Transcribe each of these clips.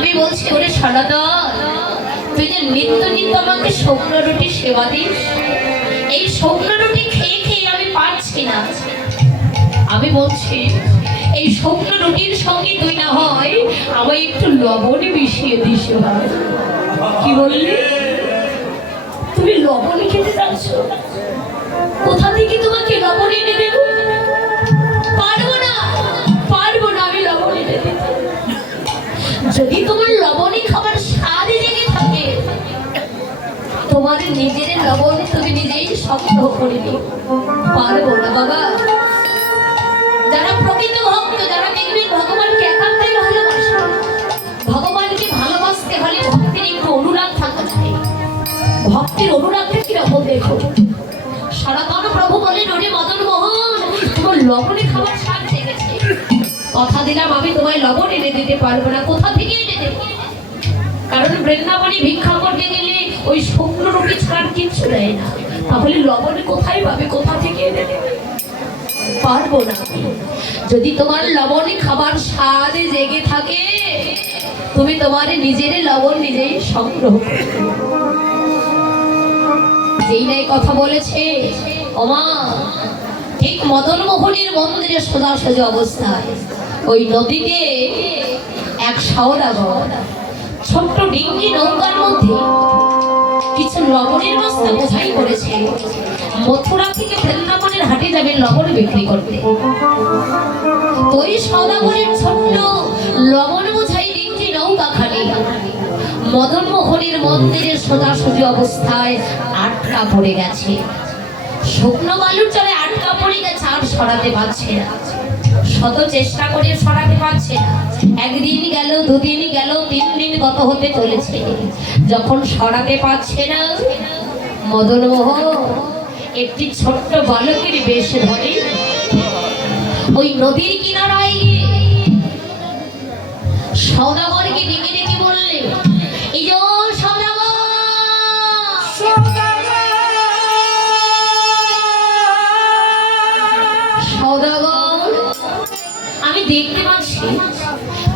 আমি বলছি, ওরে সনাতন তুই যে নিত্য নিত্য আমাকে শুকনো রুটি সেবা দিস, এই শুকনো রুটি খেয়ে খেয়ে আমি পারছি না। আমি বলছি, এই শুকনো রুটির সঙ্গে তুই না হয় আমায় একটু লবণ মিশিয়ে দিস ভাই কি বললি? তুমি লবণ খেতে চাচ্ছ কোথা থেকে তোমাকে লবণ এনে দেব? পারব তোমার নিজের লবণ তুমি নিজেই সংগ্রহ করে নিও পারব না, বাবা। যারা প্রকৃত ভক্ত, যারা দেখবেন ভগবানকে একান্তই ভালোবাসে, ভগবানকে ভালোবাসতে হলে ভক্তির একটু অনুরাগ থাকা চাই। ভক্তির অনুরাগটা কীরকম দেখো? সনাতন প্রভু বলেন ওরে মদন মোহন, তোমার লবণে খাবার স্বাদ জেগেছে। কথা দিলাম আমি, তোমায় লবণ এনে দিতে পারব না। কোথা থেকে এনে দেবো? কারণ বৃন্দাবনে ভিক্ষা করতে গেলে ওই শুকনো রুটি ছাড়ার কিচ্ছু দেয় না। তাহলে লবণ কোথায় পাবে? কোথা থেকে এনে পারব না যদি তোমার লবণে খাবার স্বাদে জেগে থাকে, তুমি তোমার নিজের লবণ নিজেই সংগ্রহ যেই নাই কথা বলেছে, ওমা, ঠিক মদন মোহনের মন্দিরে সোজা সোজা অবস্থায়। ওই নদীতে এক সওদাগর ছোট্ট ডিঙ্গি নৌকার মধ্যে কিছু লবণের বস্তা বোঝাই করেছে। মথুরা থেকে বৃন্দাবনের হাটে যাবে লবণ বিক্রি করতে। তো ওই সওদাগরের ছোট্ট লবণ বোঝাই নৌকা খালি মদন মোহনের মন্দিরের সোজাসুজি অবস্থায় আটকা পড়ে গেছে। শুকনো বালুর চলে আটকা পড়ে গেছে, আর সরাতে পারছে না। শত চেষ্টা করে সরাতে পারছে না। একদিন গেল দুদিন গেল তিন দিন কত হতে চলেছে। যখন সরাতে পারছে না মদন মোহন একটি ছোট্ট বালকের বেশ ধরে ওই নদীর কিনারায় গিয়ে সৌদাগরকে ডেকে ডেকে বললে এই যে সৌদাগর সৌদাগর আমি দেখতে পাচ্ছি।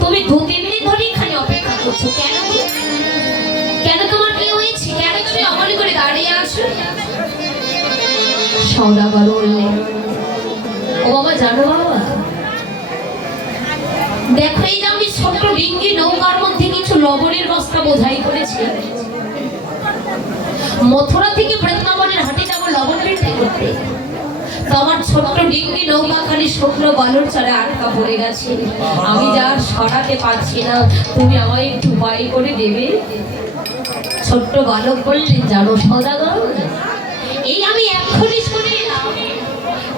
তুমি দু তিন দিন ধরে এখানে অপেক্ষা করছ। কেন কেন তোমার কি হয়েছে? কেন তুমি অমনি করে দাঁড়িয়ে আছো? সৌদাগর বললে, ও বাবা, জানো বাবা, দেখো এই যে আমি ছোট্ট ডিঙ্গি নৌকার মধ্যে কিছু লবণের বস্তা বোঝাই করেছি। মথুরা থেকে বৃন্দাবনের হাটে যাব লবণ বিক্রি করতে তো আমার ছোট্ট ডিঙ্গি নৌকা খালি শুকনো বালুর চলে আটকা পড়ে গেছে। আমি যা সরাতে পারছি না, তুমি আমায় একটু উপায় করে দেবে? ছোট্ট বালক বললেন, জানো সদাগর, এই আমি এক্ষুনি শুনে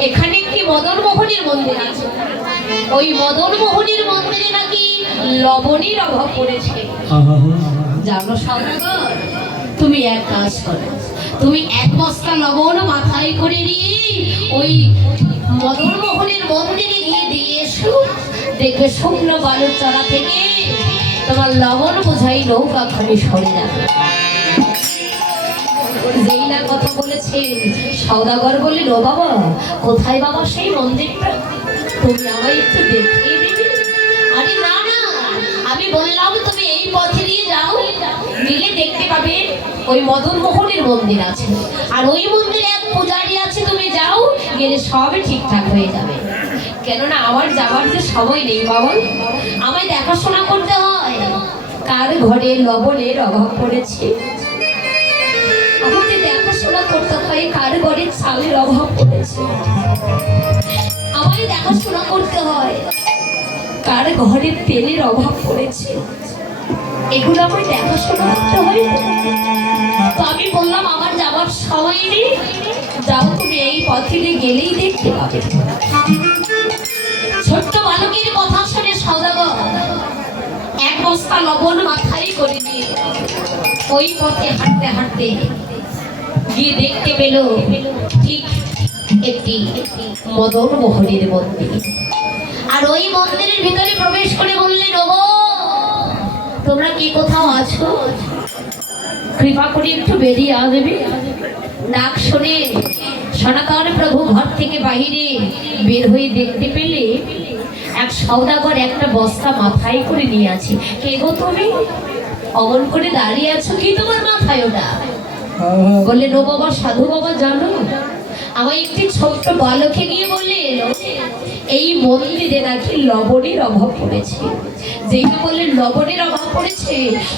এখানে একটি মদন মোহনের মন্দির আছে। ওই মদন মোহনের মন্দিরে নাকি লবণের অভাব পড়েছে। জানো সদাগর, তুমি এক কাজ করো, তুমি এক বস্তা লবণ মাথায় করে নিয়ে ওই মদন মোহনের মন্দিরে গিয়ে দিয়ে এসো। দেখবে শুকনো বালুর চড়া থেকে তোমার লবণ বোঝাই নৌকা খালি সরে যাবে। যেই কথা বলেছেন সৌদাগর বললেন ও বাবা, কোথায় বাবা সেই মন্দিরটা? তুমি আমায় একটু দেখিয়ে দেবে? আরে না না, আমি বললাম, তুমি এই পথে দিয়ে যাও দিলে দেখতে পাবে ওই মদন মোহনের মন্দির আছে। আর ওই মন্দিরে এক পূজারি গেলে সবই ঠিকঠাক হয়ে যাবে। কেননা আমার যাবার যে সময় নেই বাবা, আমায় দেখাশোনা করতে হয়। কার ঘরে লবণের অভাব পড়েছে? আমাকে দেখাশোনা করতে হয়, কার ঘরে চালের অভাব পড়েছে? আমায় দেখাশোনা করতে হয়, কার ঘরে তেলের অভাব পড়েছে? এগুলো আমায় দেখাশোনা করতে হয়? তো আমি বললাম, আমার যাবার সময় নেই। যাও তুমি এই পথে গেলেই দেখতে পাবে। ছোট্ট বালকের কথা শুনে সদাগর এক বস্তা লবণ মাথায় করে নিয়ে ওই পথে হাঁটতে হাঁটতে গিয়ে দেখতে পেল ঠিক একটি মদন মোহনের মন্দির। আর ওই মন্দিরের ভিতরে প্রবেশ করে বললেন, ওগো তোমরা কি কোথাও আছো? কৃপা করে একটু বেরিয়ে আসবে ডাক শুনে সনাতন প্রভু ঘর থেকে বাহিরে বের হয়ে দেখতে পেলে এক সৌদাগর একটা বস্তা মাথায় করে নিয়ে আছে। কে গো তুমি? অমন করে দাঁড়িয়ে আছো? কি তোমার মাথায় ওটা? বললেন ও বাবা, সাধু বাবা, জানো আমার একটি ছোট্ট বালকে গিয়ে বলে এলো, এই মন্দিরে নাকি লবণের অভাব পড়েছে। যেই বললেন লবণের অভাব পড়েছে।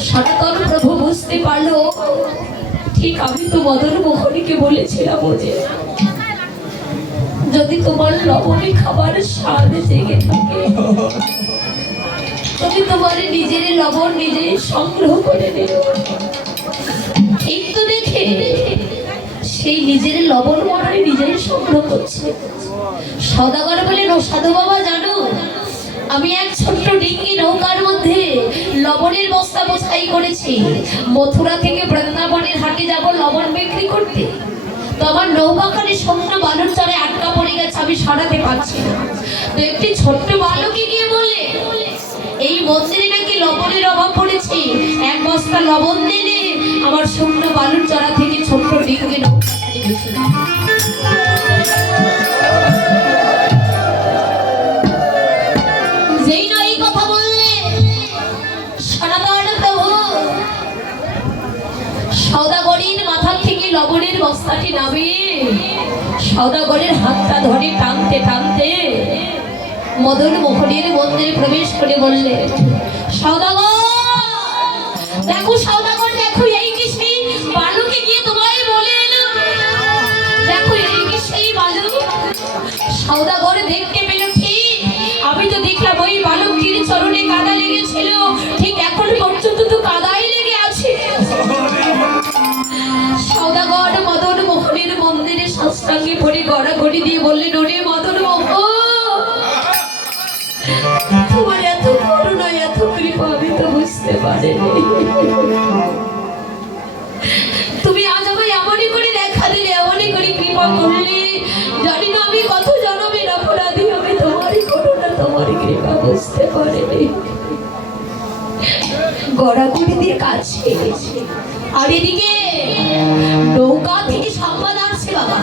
সনাতন প্রভু বুঝতে পারল, ঠিক আমি তো মদন মোহনীকে বলেছিলাম যে, যদি তোমার লবণে খাবার স্বাদ জেগে থাকে, তুমি তোমার নিজের লবণ নিজেই সংগ্রহ করে নেবে কিন্তু দেখে সেই নিজের লবণ মনে নিজেই সংগ্রহ করছে। সদাগর বলেন ও সাধু বাবা, জানো, আমি এক ছোট্ট ডিঙ্গি নৌকার মধ্যে লবণের বস্তা বোঝাই করেছি। মথুরা থেকে বৃন্দাবনের হাটে যাব, লবণ বিক্রি করতে। তো আমার নৌকাখানি বালুর চরে আটকা পড়ে গেছে, আমি সরাতে পারছি না। তো একটি ছোট্ট বালকে গিয়ে বলে, এই মন্দিরে নাকি লবণের অভাব পড়েছে? এক বস্তা লবণ দিলে আমার শুকনো বালুর চড়া বস্তাটি নামে সদাগরের হাতটা ধরে টানতে টানতে মদন মোহনের মন্দিরে প্রবেশ করে বললে, সদাগর, দেখো দেখো মন্দিরে সাষ্টাঙ্গে ভরে গড়াগড়ি দিয়ে বললেন ওরে মদন মোহন তোমার এত করুণা, এত কৃপা, আমি তো বুঝতে পারিনি। তুমি আজ আমায় এমনই করে দেখা দিলে, এমনই করে কৃপা করলে। জানি না আমি কত জনমের অপরাধী, আমি তোমারই করুণা, তোমারই কৃপা বুঝতে পারিনি। গড়াগড়ি দিয়ে কাছে গেছে। আর এদিকে নৌকা থেকে সংবাদ আসছে বাবা।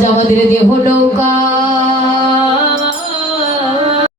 আজ আমাদের দেহ নৌকা।